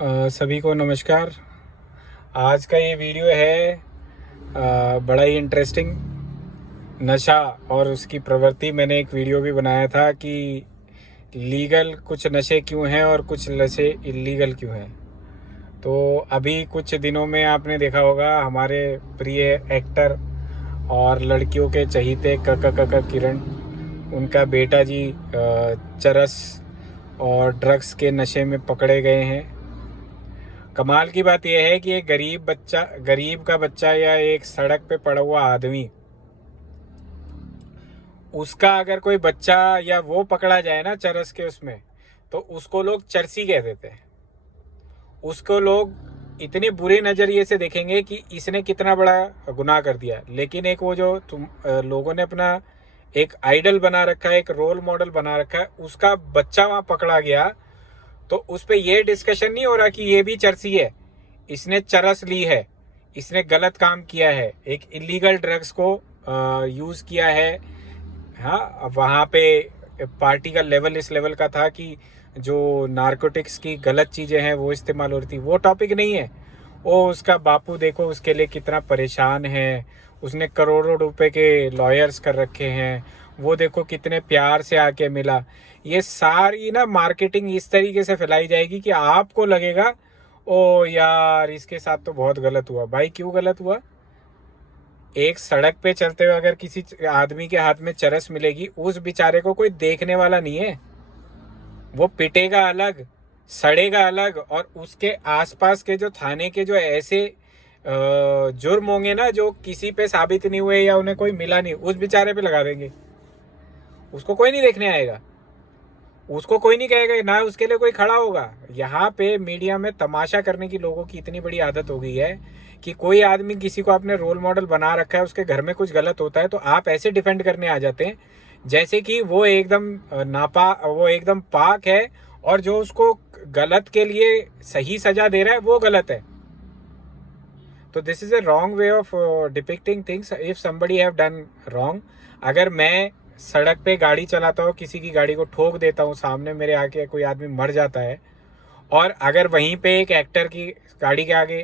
सभी को नमस्कार। आज का ये वीडियो है बड़ा ही इंटरेस्टिंग। नशा और उसकी प्रवृत्ति। मैंने एक वीडियो भी बनाया था कि लीगल कुछ नशे क्यों हैं और कुछ नशे इलीगल क्यों हैं। तो अभी कुछ दिनों में आपने देखा होगा हमारे प्रिय एक्टर और लड़कियों के चहीते कका किरण, उनका बेटा जी चरस और ड्रग्स के नशे में पकड़े गए हैं। कमाल की बात यह है कि एक गरीब का बच्चा या एक सड़क पे पड़ा हुआ आदमी, उसका अगर कोई बच्चा या वो पकड़ा जाए ना चरस के उसमें, तो उसको लोग चरसी कह देते हैं। उसको लोग इतनी बुरी नज़रिए से देखेंगे कि इसने कितना बड़ा गुनाह कर दिया। लेकिन एक वो जो लोगों ने अपना एक आइडल बना रखा है, एक रोल मॉडल बना रखा है, उसका बच्चा वहाँ पकड़ा गया, तो उस पर यह डिस्कशन नहीं हो रहा कि ये भी चरसी है, इसने चरस ली है, इसने गलत काम किया है, एक इलीगल ड्रग्स को यूज़ किया है। हाँ, वहाँ पे पार्टी का लेवल इस लेवल का था कि जो नारकोटिक्स की गलत चीज़ें हैं वो इस्तेमाल हो रही थी। वो टॉपिक नहीं है। वो उसका बापू देखो उसके लिए कितना परेशान है, उसने करोड़ों रुपए के लॉयर्स कर रखे हैं, वो देखो कितने प्यार से आके मिला। ये सारी ना मार्केटिंग इस तरीके से फैलाई जाएगी कि आपको लगेगा ओ यार इसके साथ तो बहुत गलत हुआ। भाई क्यों गलत हुआ? एक सड़क पे चलते हुए अगर किसी आदमी के हाथ में चरस मिलेगी, उस बेचारे को कोई देखने वाला नहीं है। वो पिटेगा अलग, सड़ेगा अलग, और उसके आसपास के जो थाने के जो ऐसे जुर्म होंगे ना जो किसी पे साबित नहीं हुए या उन्हें कोई मिला नहीं, उस बेचारे पे लगा देंगे। उसको कोई नहीं देखने आएगा, उसको कोई नहीं कहेगा, ना उसके लिए कोई खड़ा होगा। यहाँ पे मीडिया में तमाशा करने की लोगों की इतनी बड़ी आदत हो गई है कि कोई आदमी किसी को अपने रोल मॉडल बना रखा है, उसके घर में कुछ गलत होता है तो आप ऐसे डिफेंड करने आ जाते हैं जैसे कि वो एकदम वो एकदम पाक है, और जो उसको गलत के लिए सही सजा दे रहा है वो गलत है। तो this is a wrong way of depicting things. If somebody have done wrong, अगर मैं सड़क पे गाड़ी चलाता हूँ, किसी की गाड़ी को ठोक देता हूँ, सामने मेरे आके कोई आदमी मर जाता है, और अगर वहीं पे एक एक्टर की गाड़ी के आगे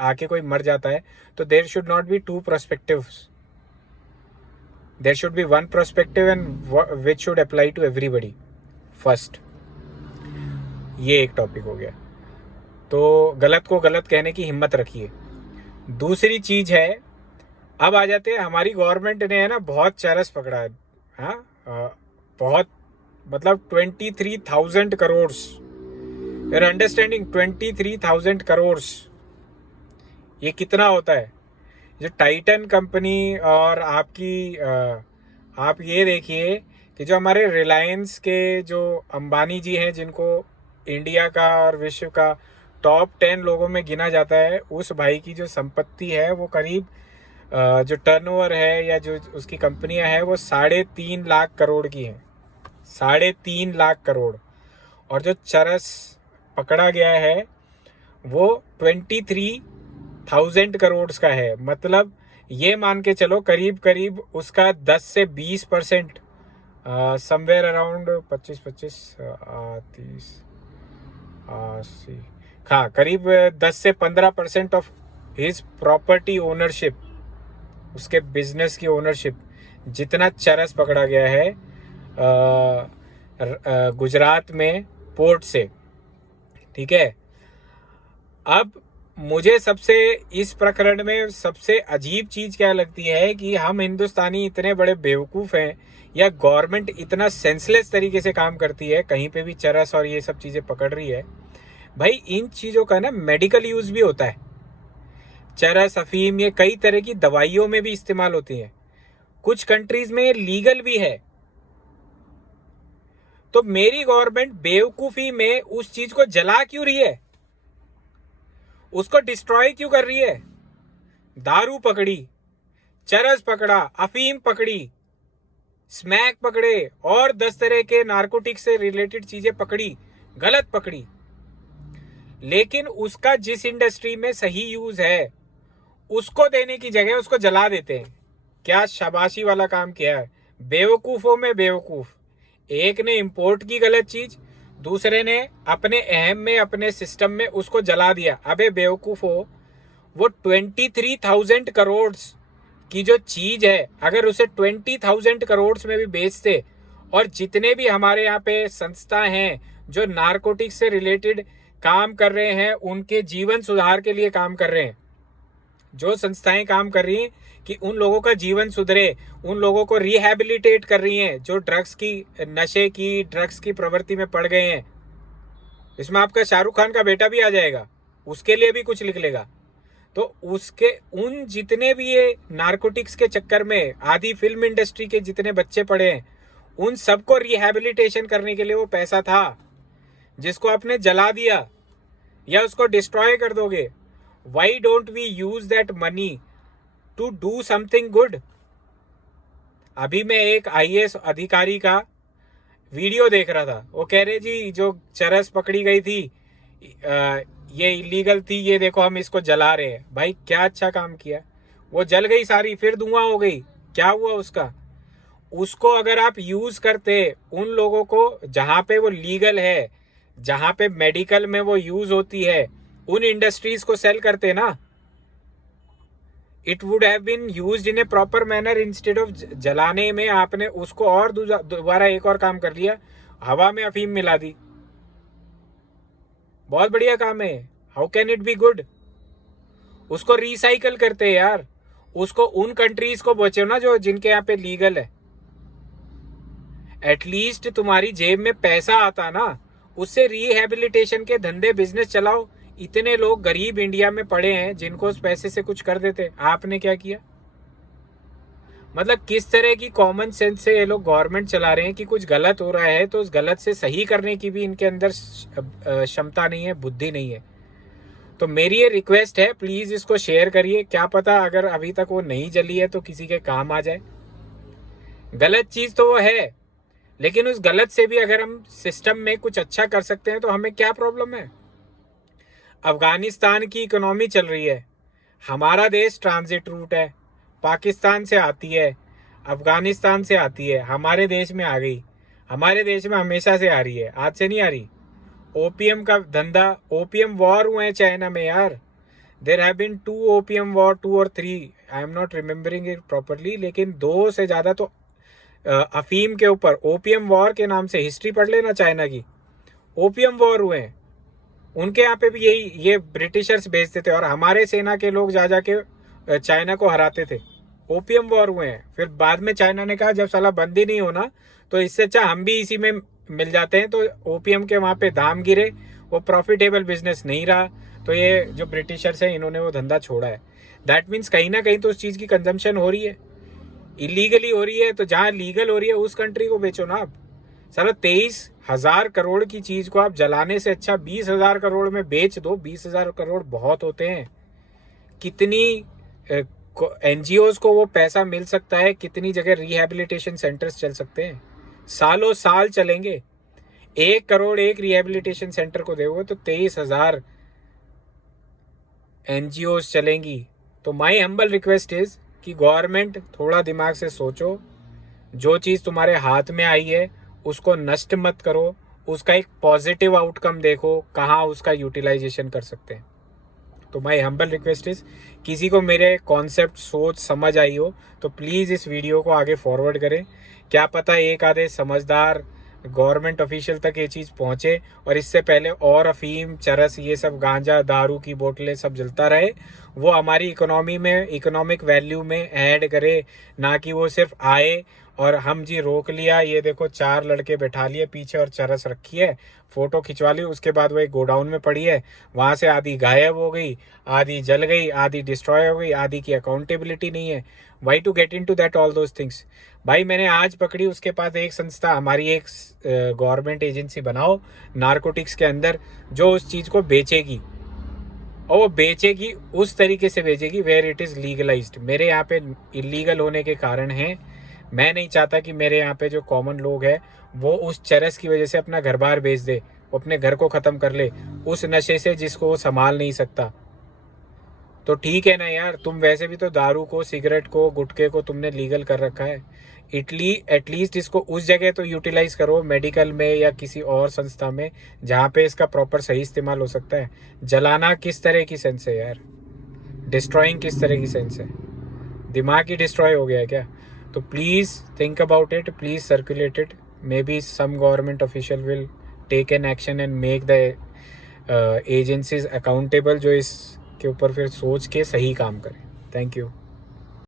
आके कोई मर जाता है, तो there should not be two perspectives, there should be one perspective and which should apply to everybody first. ये एक टॉपिक हो गया। तो गलत को गलत कहने की हिम्मत रखिए। दूसरी चीज है, अब आ जाते हैं हमारी गवर्नमेंट ने है ना बहुत चरस पकड़ा है। हाँ, बहुत, मतलब 23,000 करोड़। Your understanding? 23,000 करोड़ ये कितना होता है? जो टाइटन कंपनी और आपकी आप ये देखिए कि जो हमारे रिलायंस के जो अंबानी जी हैं, जिनको इंडिया का और विश्व का टॉप 10 लोगों में गिना जाता है, उस भाई की जो संपत्ति है वो करीब जो टर्नओवर है या जो उसकी कंपनियां हैं वो 3.5 लाख करोड़ की हैं। 3.5 लाख करोड़। और जो चरस पकड़ा गया है वो 23,000 करोड़ का है। मतलब ये मान के चलो करीब करीब उसका 10 से 20%, समवेयर अराउंड 25 30 80, हाँ, करीब 10 से 15% ऑफ हिज प्रॉपर्टी ओनरशिप, उसके बिजनेस की ओनरशिप, जितना चरस पकड़ा गया है गुजरात में पोर्ट से। ठीक है। अब मुझे सबसे इस प्रकरण में सबसे अजीब चीज क्या लगती है कि हम हिंदुस्तानी इतने बड़े बेवकूफ हैं, या गवर्नमेंट इतना सेंसलेस तरीके से काम करती है, कहीं पे भी चरस और ये सब चीजें पकड़ रही है। भाई इन चीजों का ना मेडिकल यूज भी होता है। चरस, अफीम, ये कई तरह की दवाइयों में भी इस्तेमाल होती है। कुछ कंट्रीज में ये लीगल भी है। तो मेरी गवर्नमेंट बेवकूफी में उस चीज को जला क्यों रही है? उसको डिस्ट्रॉय क्यों कर रही है? दारू पकड़ी, चरस पकड़ा, अफीम पकड़ी, स्मैक पकड़े, और 10 तरह के नार्कोटिक से रिलेटेड चीजें पकड़ी, गलत पकड़ी, लेकिन उसका जिस इंडस्ट्री में सही यूज है उसको देने की जगह उसको जला देते हैं। क्या शाबाशी वाला काम किया है। बेवकूफों में बेवकूफ। एक ने इंपोर्ट की गलत चीज, दूसरे ने अपने अहम में, अपने सिस्टम में उसको जला दिया। अबे बेवकूफ़ हो, वो 23,000 करोड़ की जो चीज है, अगर उसे 20,000 करोड़ में भी बेचते, और जितने भी हमारे यहाँ पे संस्था हैं जो नारकोटिक्स से रिलेटेड काम कर रहे हैं, उनके जीवन सुधार के लिए काम कर रहे हैं, जो संस्थाएं काम कर रही हैं कि उन लोगों का जीवन सुधरे, उन लोगों को रिहैबिलिटेट कर रही हैं जो ड्रग्स की, नशे की, ड्रग्स की प्रवृत्ति में पड़ गए हैं। इसमें आपका शाहरुख खान का बेटा भी आ जाएगा, उसके लिए भी कुछ लिख लेगा। तो उसके उन जितने भी ये नारकोटिक्स के चक्कर में आधी फिल्म इंडस्ट्री के जितने बच्चे पड़े हैं, उन सबको रिहैबिलिटेशन करने के लिए वो पैसा था, जिसको आपने जला दिया या उसको डिस्ट्रॉय कर दोगे। Why don't we use that money to do something good. अभी मैं एक IAS अधिकारी का वीडियो देख रहा था, वो कह रहे जी जो चरस पकड़ी गई थी ये इलीगल थी, ये देखो हम इसको जला रहे हैं। भाई क्या अच्छा काम किया, वो जल गई सारी, फिर धुआं हो गई, क्या हुआ उसका? उसको अगर आप यूज करते उन लोगों को जहां पे वो लीगल है, जहां पे मेडिकल में वो यूज होती है, उन इंडस्ट्रीज को सेल करते ना, it would have been used in a proper manner instead of जलाने में आपने उसको और दोबारा एक और काम कर लिया, हवा में अफीम मिला दी। बहुत बढ़िया काम है, how can it be good? उसको रिसाइकल करते हैं यार, उसको उन कंट्रीज को बचो ना जो जिनके यहाँ पे लीगल है। एटलीस्ट तुम्हारी जेब में पैसा आता ना, उससे रिहैबिलिटेशन के धंधे, बिजनेस चलाओ। इतने लोग गरीब इंडिया में पड़े हैं जिनको उस पैसे से कुछ कर देते, आपने क्या किया? मतलब किस तरह की कॉमन सेंस से ये लोग गवर्नमेंट चला रहे हैं कि कुछ गलत हो रहा है तो उस गलत से सही करने की भी इनके अंदर क्षमता नहीं है, बुद्धि नहीं है। तो मेरी ये रिक्वेस्ट है, प्लीज इसको शेयर करिए, क्या पता अगर अभी तक वो नहीं जली है तो किसी के काम आ जाए। गलत चीज तो वो है, लेकिन उस गलत से भी अगर हम सिस्टम में कुछ अच्छा कर सकते हैं तो हमें क्या प्रॉब्लम है? अफगानिस्तान की इकोनॉमी चल रही है, हमारा देश ट्रांजिट रूट है, पाकिस्तान से आती है, अफगानिस्तान से आती है, हमारे देश में आ गई, हमारे देश में हमेशा से आ रही है, आज से नहीं आ रही। ओपीएम का धंधा, ओपीएम वॉर हुए हैं चाइना में यार, there have been 2 opium war, 2 और 3, I am not remembering it properly, लेकिन 2 से ज़्यादा तो अफीम के ऊपर ओपीएम वॉर के नाम से हिस्ट्री पढ़ लेना चाइना की, ओपीएम वॉर हुए हैं। उनके यहाँ पे भी यही, ये ब्रिटिशर्स भेजते थे और हमारे सेना के लोग जा के चाइना को हराते थे। ओपीएम वॉर हुए हैं। फिर बाद में चाइना ने कहा जब साला बंद ही नहीं होना तो इससे अच्छा हम भी इसी में मिल जाते हैं, तो ओपीएम के वहाँ पे दाम गिरे, वो प्रॉफिटेबल बिजनेस नहीं रहा, तो ये जो ब्रिटिशर्स हैं इन्होंने वो धंधा छोड़ा है। दैट मीन्स कहीं ना कहीं तो उस चीज़ की कंजम्पशन हो रही है, इलीगली हो रही है, तो जहाँ लीगल हो रही है उस कंट्री को बेचो ना आप। साला 23,000 करोड़ की चीज को आप जलाने से अच्छा 20,000 करोड़ में बेच दो। 20,000 करोड़ बहुत होते हैं। कितनी एनजीओज को वो पैसा मिल सकता है, कितनी जगह रिहैबिलिटेशन सेंटर्स चल सकते हैं, सालों साल चलेंगे। 1 करोड़ एक रिहैबिलिटेशन सेंटर को दोगे तो 23,000 एनजीओज चलेंगी। तो माई हम्बल रिक्वेस्ट इज कि गवर्नमेंट थोड़ा दिमाग से सोचो, जो चीज़ तुम्हारे हाथ में आई है उसको नष्ट मत करो, उसका एक पॉजिटिव आउटकम देखो, कहाँ उसका यूटिलाइजेशन कर सकते हैं। तो माय हम्बल रिक्वेस्ट इज, किसी को मेरे कॉन्सेप्ट, सोच समझ आई हो तो प्लीज़ इस वीडियो को आगे फॉरवर्ड करें। क्या पता एक आधे समझदार गवर्नमेंट ऑफिशियल तक ये चीज़ पहुँचे और इससे पहले और अफीम, चरस, ये सब गांजा, दारू की बोतलें सब जलता रहे, वो हमारी इकोनॉमी में, इकोनॉमिक वैल्यू में ऐड करे, ना कि वो सिर्फ आए और हम जी रोक लिया, ये देखो 4 लड़के बैठा लिए पीछे और चरस रखी है, फोटो खिंचवा ली, उसके बाद वो एक गोडाउन में पड़ी है, वहाँ से आधी गायब हो गई, आधी जल गई, आधी डिस्ट्रॉय हो गई, आधी की अकाउंटेबिलिटी नहीं है। Why to get in to that all those things. भाई मैंने आज पकड़ी, उसके पास एक संस्था, हमारी एक गवर्नमेंट एजेंसी बनाओ नारकोटिक्स के अंदर, जो उस चीज़ को बेचेगी और वो बेचेगी उस तरीके से बेचेगी वेयर इट इज़ लीगलाइज्ड। मेरे यहाँ पे इलीगल होने के कारण है, मैं नहीं चाहता कि मेरे यहाँ पे जो कॉमन लोग हैं वो उस चरस की वजह से अपना घर बार बेच दे, वो अपने घर को ख़त्म कर ले उस नशे से जिसको वो संभाल नहीं सकता। तो ठीक है ना यार, तुम वैसे भी तो दारू को, सिगरेट को, गुटखे को तुमने लीगल कर रखा है, एटलीस्ट इसको उस जगह तो यूटिलाइज करो, मेडिकल में या किसी और संस्था में, जहाँ पे इसका प्रॉपर सही इस्तेमाल हो सकता है। जलाना किस तरह की सेंस है यार, डिस्ट्रॉइंग किस तरह की सेंस है, दिमाग ही डिस्ट्रॉय हो गया है क्या? तो please think about it, please circulate it, may be some government official will take an action and make the agencies accountable, जो इसके ऊपर फिर सोच के सही काम करें। Thank you.